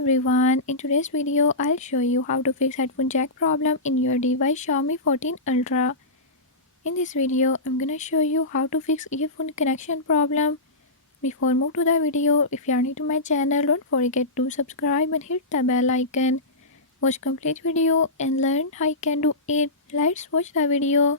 everyone, in today's video I'll show you how to fix headphone jack problem in your device Xiaomi 14 Ultra. In this video I'm gonna show you how to fix earphone connection problem. Before move to the video, if you are new to my channel, don't forget to subscribe and hit the bell icon. Watch complete video and learn how you can do it. Let's watch the video.